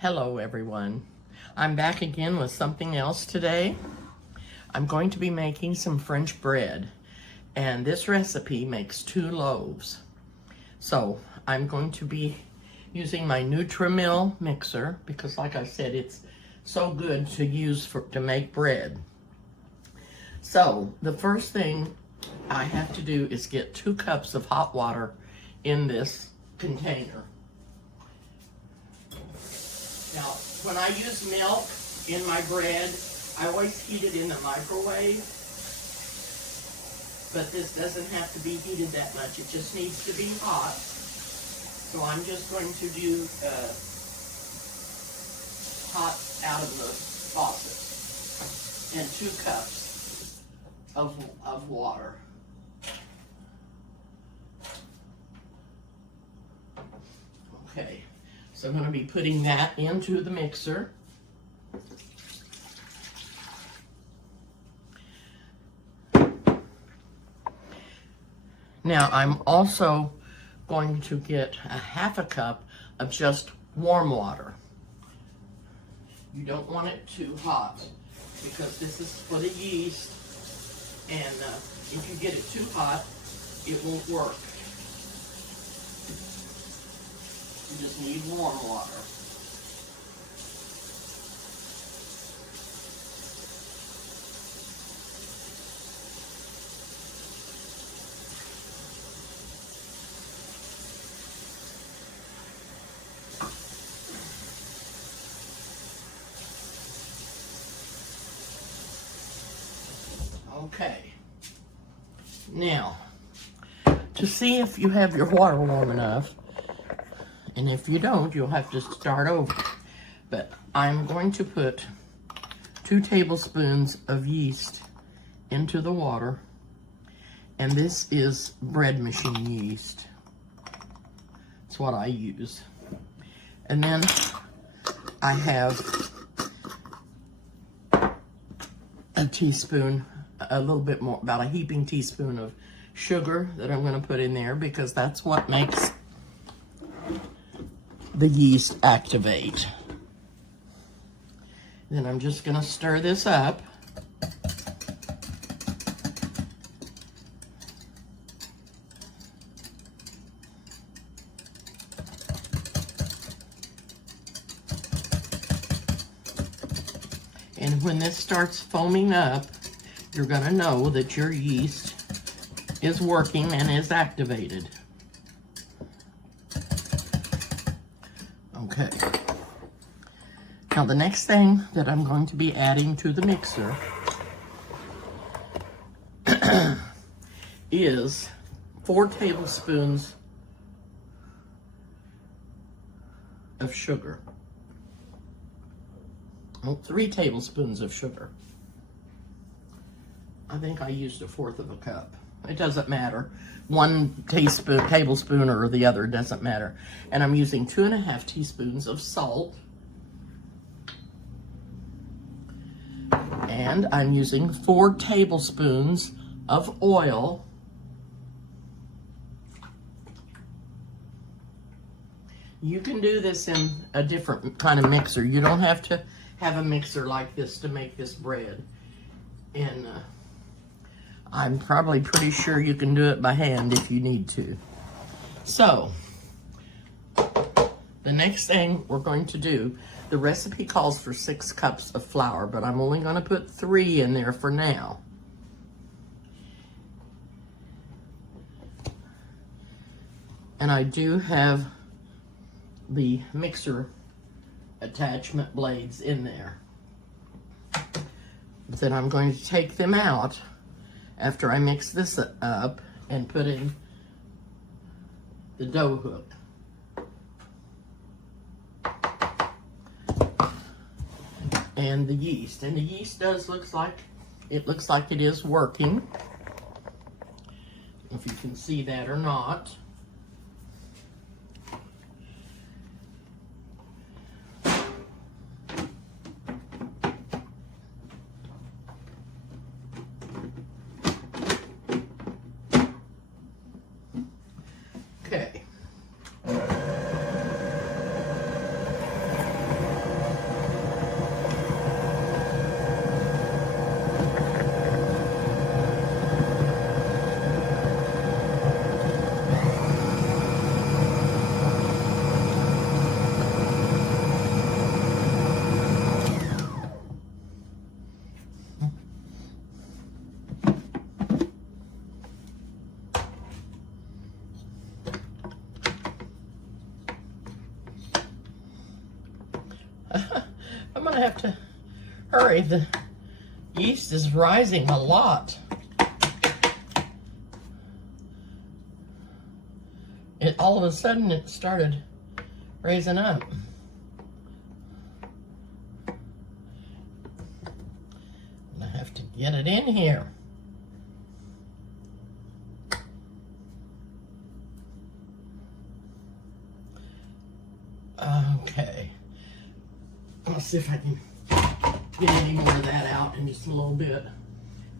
Hello everyone. I'm back again with something else today. I'm going to be making some French bread, and this recipe makes 2 loaves. So I'm going to be using my Nutri-Mill mixer because, like I said, it's so good to use to make bread. So the first thing I have to do is get 2 cups of hot water in this container. Now, when I use milk in my bread, I always heat it in the microwave. But this doesn't have to be heated that much. It just needs to be hot. So I'm just going to do hot out of the faucet. And 2 cups of water. Okay. So I'm going to be putting that into the mixer. Now I'm also going to get a half a cup of just warm water. You don't want it too hot because this is for the yeast, and if you get it too hot, it won't work. You just need warm water. Okay. Now, to see if you have your water warm enough, and if you don't, you'll have to start over. But I'm going to put 2 tablespoons of yeast into the water. And this is bread machine yeast. It's what I use. And then I have a teaspoon, a little bit more, about a heaping teaspoon of sugar that I'm going to put in there because that's what makes the yeast activate. Then I'm just going to stir this up. And when this starts foaming up, you're going to know that your yeast is working and is activated. Okay. Now the next thing that I'm going to be adding to the mixer is 4 tablespoons of sugar. Oh, 3 tablespoons of sugar. I think I used 1/4 of a cup. It doesn't matter. 1 tablespoon or the other doesn't matter. And I'm using 2½ teaspoons of salt. And I'm using 4 tablespoons of oil. You can do this in a different kind of mixer. You don't have to have a mixer like this to make this bread. And I'm probably pretty sure you can do it by hand if you need to. So, the next thing we're going to do, the recipe calls for 6 cups of flour, but I'm only going to put 3 in there for now. And I do have the mixer attachment blades in there. Then I'm going to take them out after I mix this up and put in the dough hook. And the yeast. And the yeast looks like it is working. If you can see that or not. Okay. I have to hurry. The yeast is rising a lot. All of a sudden it started raising up. And I have to get it in here. Okay. Let's see if I can get any more of that out in just a little bit.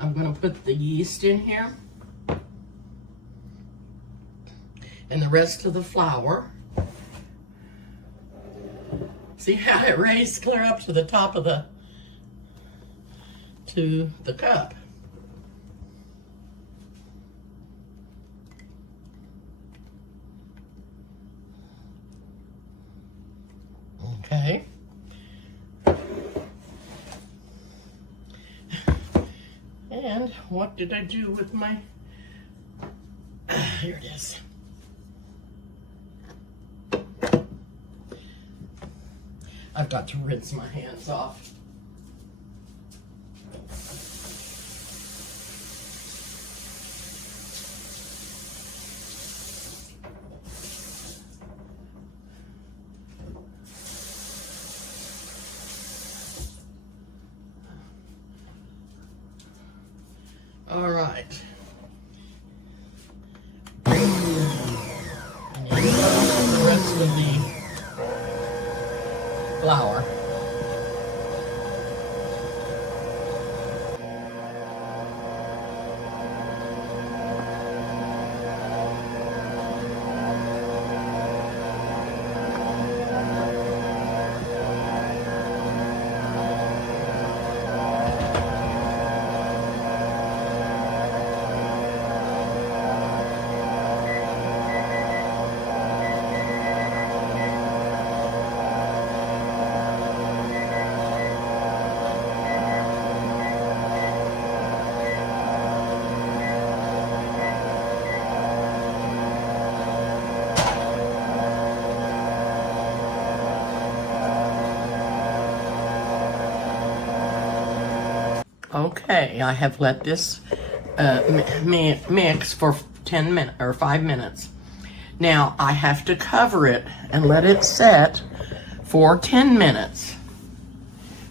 I'm going to put the yeast in here. And the rest of the flour. See how it raised clear up to the top of the cup. Okay. And what did I do with my, here it is. I've got to rinse my hands off. All right. And you put the rest of the flour. Okay, I have let this mix for 10 minutes or 5 minutes. Now I have to cover it and let it set for 10 minutes.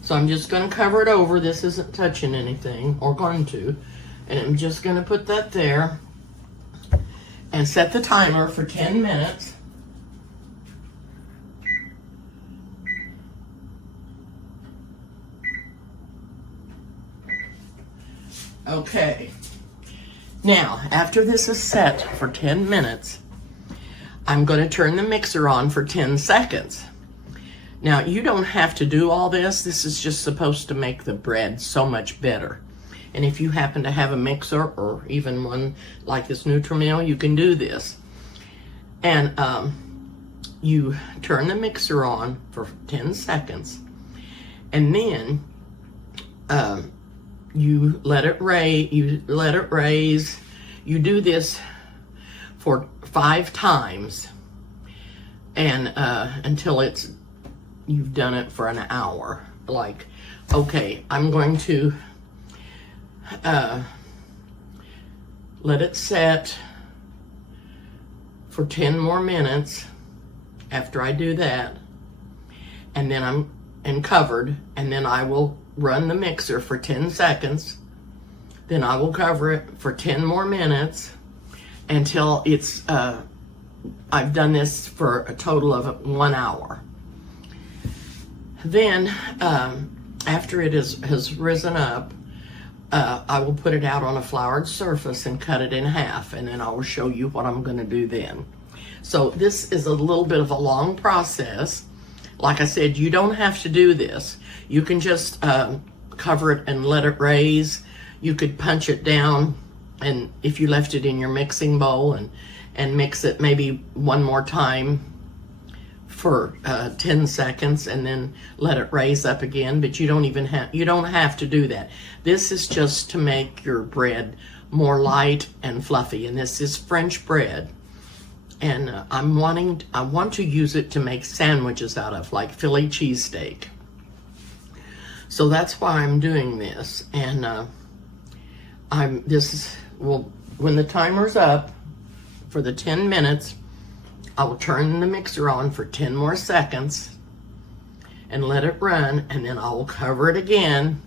So I'm just going to cover it over. This isn't touching anything, or going to. And I'm just going to put that there and set the timer for 10 minutes. Okay, now after this is set for 10 minutes, I'm going to turn the mixer on for 10 seconds. Now you don't have to do all this. This is just supposed to make the bread so much better. And if you happen to have a mixer or even one like this Nutrimill, you can do this. And you turn the mixer on for 10 seconds, and then you let it raise. You do this for 5 times, and until you've done it for an hour. Like, okay, I'm going to let it set for 10 more minutes after I do that, and then I'm covered, and then I will run the mixer for 10 seconds. Then I will cover it for 10 more minutes until it's I've done this for a total of 1 hour. Then after it has risen up, I will put it out on a floured surface and cut it in half, and then I will show you what I'm going to do then. So this is a little bit of a long process. Like I said, you don't have to do this. You can just cover it and let it raise. You could punch it down, and if you left it in your mixing bowl, and mix it maybe one more time for 10 seconds, and then let it raise up again. But you don't have to do that. This is just to make your bread more light and fluffy, and this is French bread. And I want to use it to make sandwiches out of, like Philly cheesesteak. So that's why I'm doing this. And when the timer's up for the 10 minutes, I will turn the mixer on for 10 more seconds and let it run, and then I will cover it again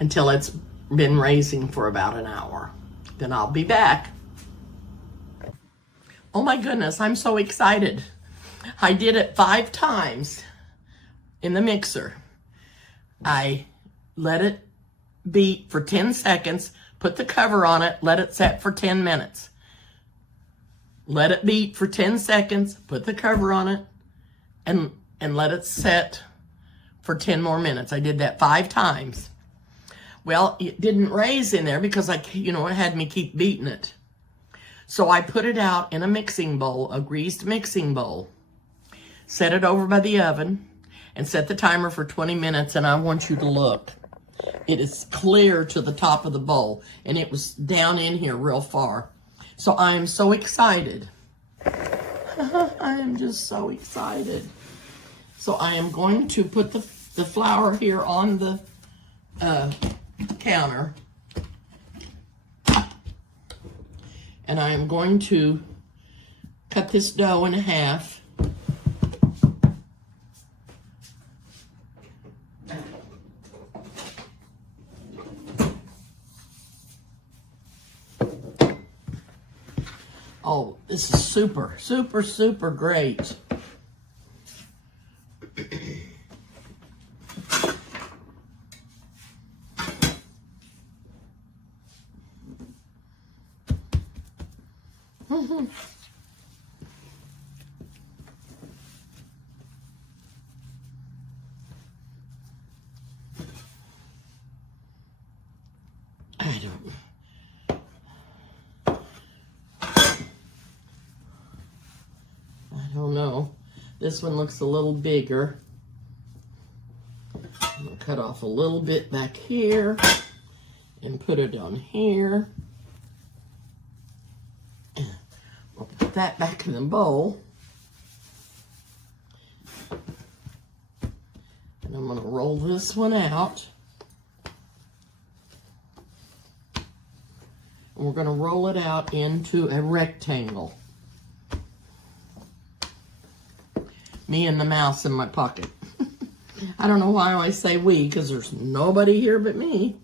until it's been raising for about an hour. Then I'll be back. Oh my goodness, I'm so excited. I did it 5 times in the mixer. I let it beat for 10 seconds, put the cover on it, let it set for 10 minutes. Let it beat for 10 seconds, put the cover on it, and let it set for 10 more minutes. I did that 5 times. Well, it didn't raise in there because it had me keep beating it. So I put it out in a mixing bowl, a greased mixing bowl, set it over by the oven, and set the timer for 20 minutes, and I want you to look. It is clear to the top of the bowl, and it was down in here real far. So I am so excited. I am just so excited. So I am going to put the flour here on the counter. And I am going to cut this dough in half. Oh, this is super, super, super great. I don't know. This one looks a little bigger. I'm going to cut off a little bit back here and put it on here. We'll put that back in the bowl. And I'm going to roll this one out. And we're going to roll it out into a rectangle. Me and the mouse in my pocket. I don't know why I say we, because there's nobody here but me.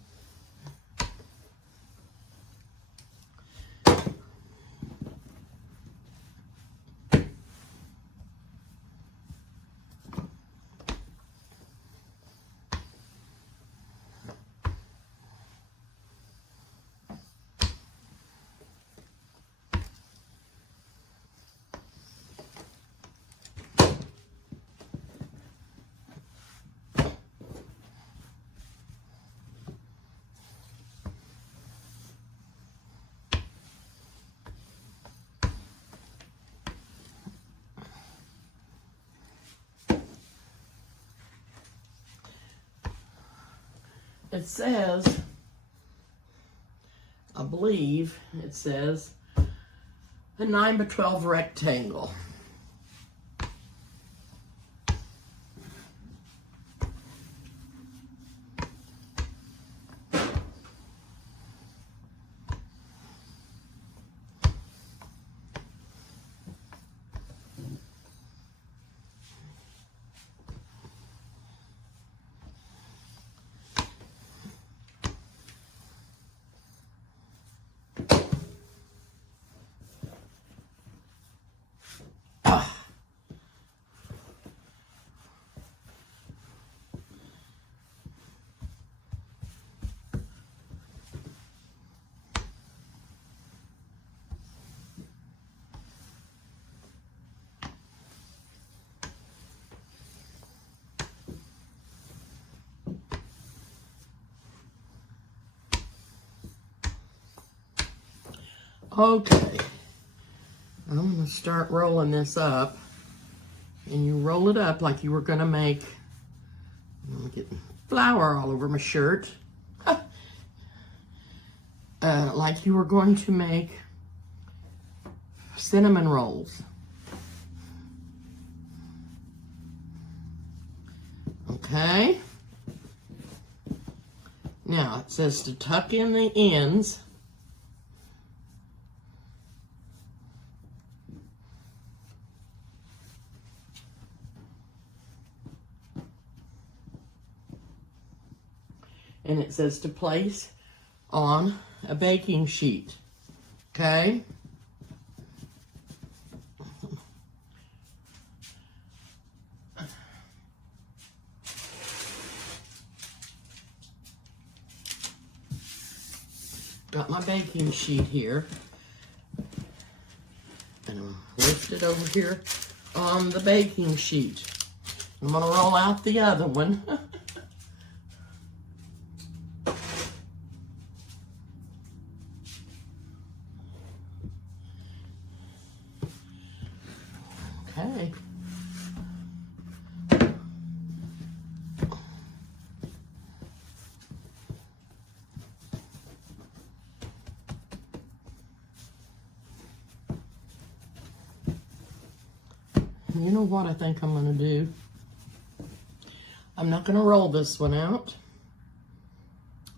It says, I believe it says, a 9 by 12 rectangle. Okay, I'm going to start rolling this up, and you roll it up like you were going to make, I'm getting flour all over my shirt, like you were going to make cinnamon rolls. Okay, Now it says to tuck in the ends. And it says to place on a baking sheet. Okay? Got my baking sheet here. And I'm lift it over here on the baking sheet. I'm gonna roll out the other one. Okay. You know what I think I'm going to do? I'm not going to roll this one out.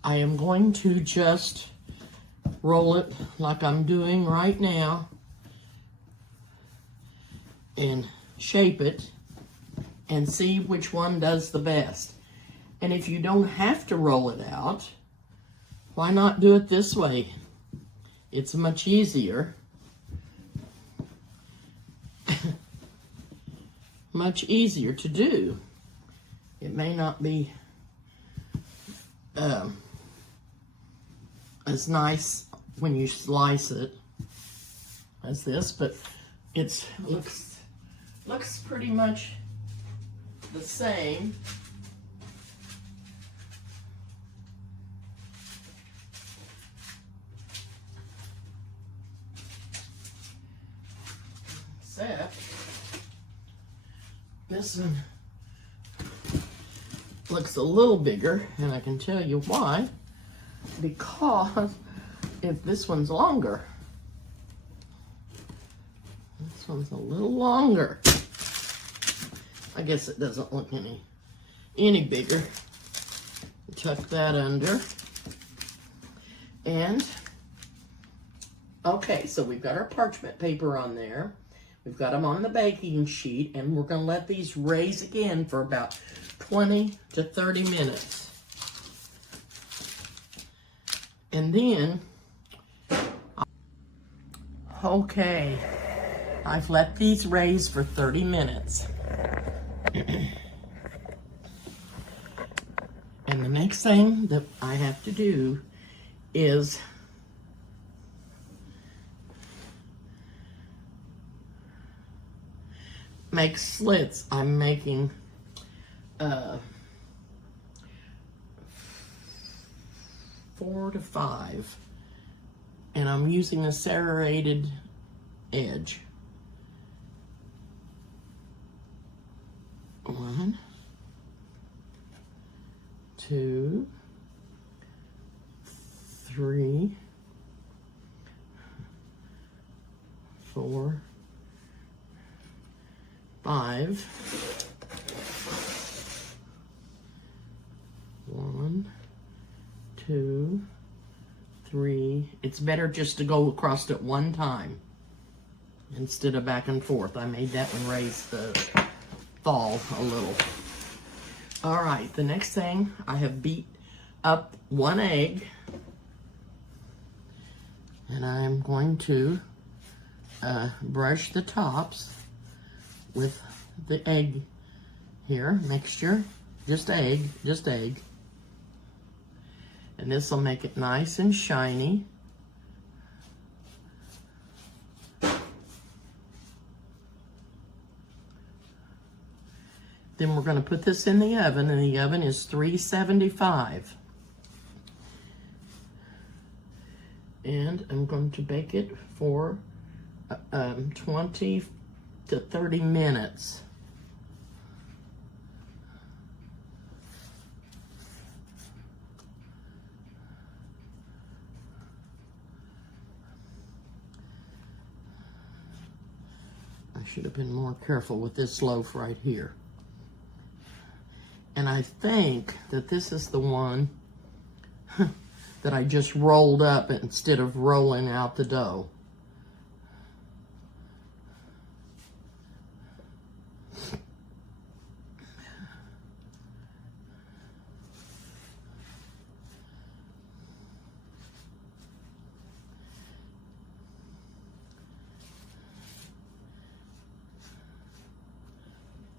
I am going to just roll it like I'm doing right now and shape it and see which one does the best. And if you don't have to roll it out, why not do it this way? It's much easier. Much easier to do. It may not be as nice when you slice it as this, but it looks pretty much the same. Except this one looks a little bigger, and I can tell you why. Because if this one's longer, this one's a little longer. I guess it doesn't look any bigger. Tuck that under. And, okay, so we've got our parchment paper on there. We've got them on the baking sheet, and we're going to let these raise again for about 20 to 30 minutes. And then, okay, I've let these raise for 30 minutes. And the next thing that I have to do is make slits. I'm making 4 to 5, and I'm using a serrated edge. 1, 2, 3, 4, 5. 1, 2, 3. It's better just to go across it one time instead of back and forth. I made that one raise the fall a little. All right, the next thing, I have beat up 1 egg, and I'm going to brush the tops with the egg here, mixture, just egg. And this will make it nice and shiny. Then we're going to put this in the oven, and the oven is 375. And I'm going to bake it for 20 to 30 minutes. I should have been more careful with this loaf right here. And I think that this is the one that I just rolled up instead of rolling out the dough.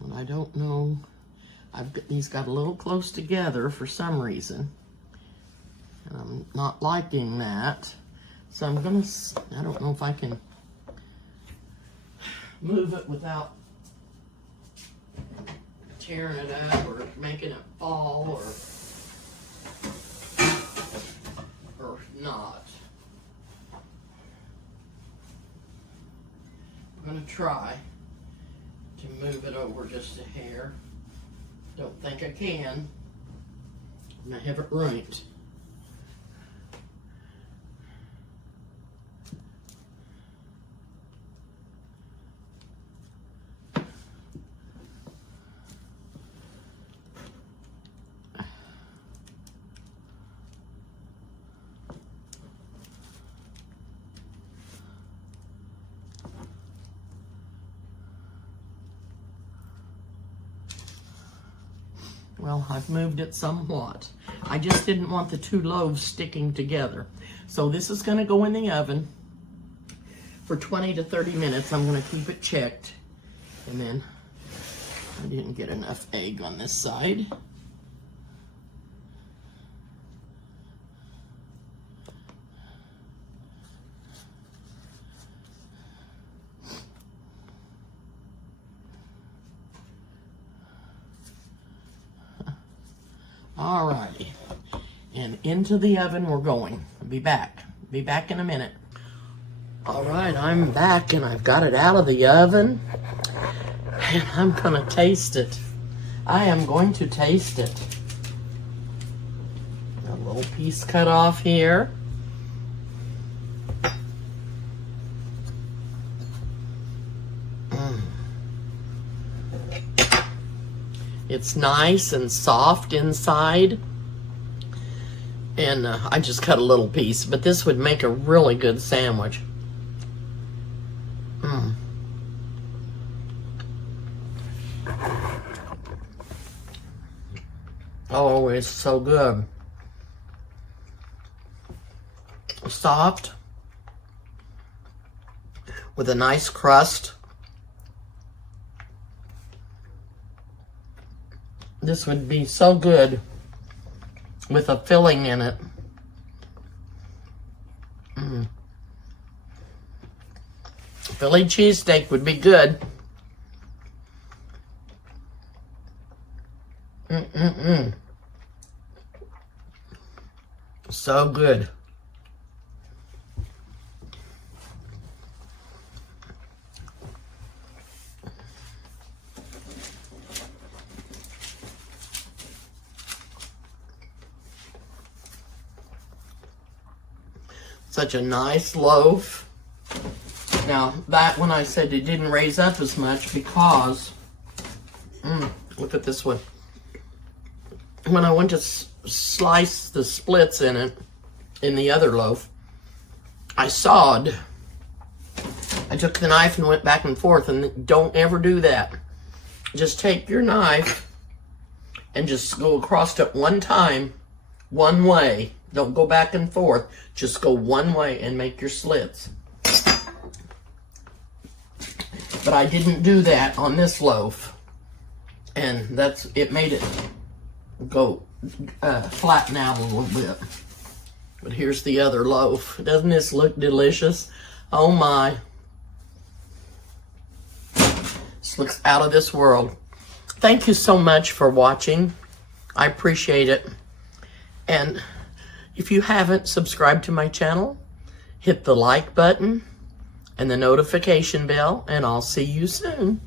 And I don't know, these got a little close together for some reason. And I'm not liking that. So I'm gonna, I don't know if I can move it without tearing it up or making it fall or not. I'm gonna try to move it over just a hair. Don't think I can. I have it right. Well, I've moved it somewhat. I just didn't want the two loaves sticking together. So this is gonna go in the oven for 20 to 30 minutes. I'm gonna keep it checked. And then I didn't get enough egg on this side. Alrighty, and into the oven we're going. Be back in a minute. Alright, I'm back and I've got it out of the oven and I'm gonna taste it. I am going to taste it. A little piece cut off here. It's nice and soft inside. And I just cut a little piece, but this would make a really good sandwich. Oh, it's so good. Soft, with a nice crust. This would be so good with a filling in it. Philly cheesesteak would be good. So good. Such a nice loaf. Now, that one I said it didn't raise up as much because, look at this one. When I went to slice the splits in it, in the other loaf, I sawed. I took the knife and went back and forth, and don't ever do that. Just take your knife and just go across it one time, one way. Don't go back and forth. Just go one way and make your slits. But I didn't do that on this loaf. And it made it go flatten out a little bit. But here's the other loaf. Doesn't this look delicious? Oh my. This looks out of this world. Thank you so much for watching. I appreciate it. And if you haven't subscribed to my channel, hit the like button and the notification bell, and I'll see you soon.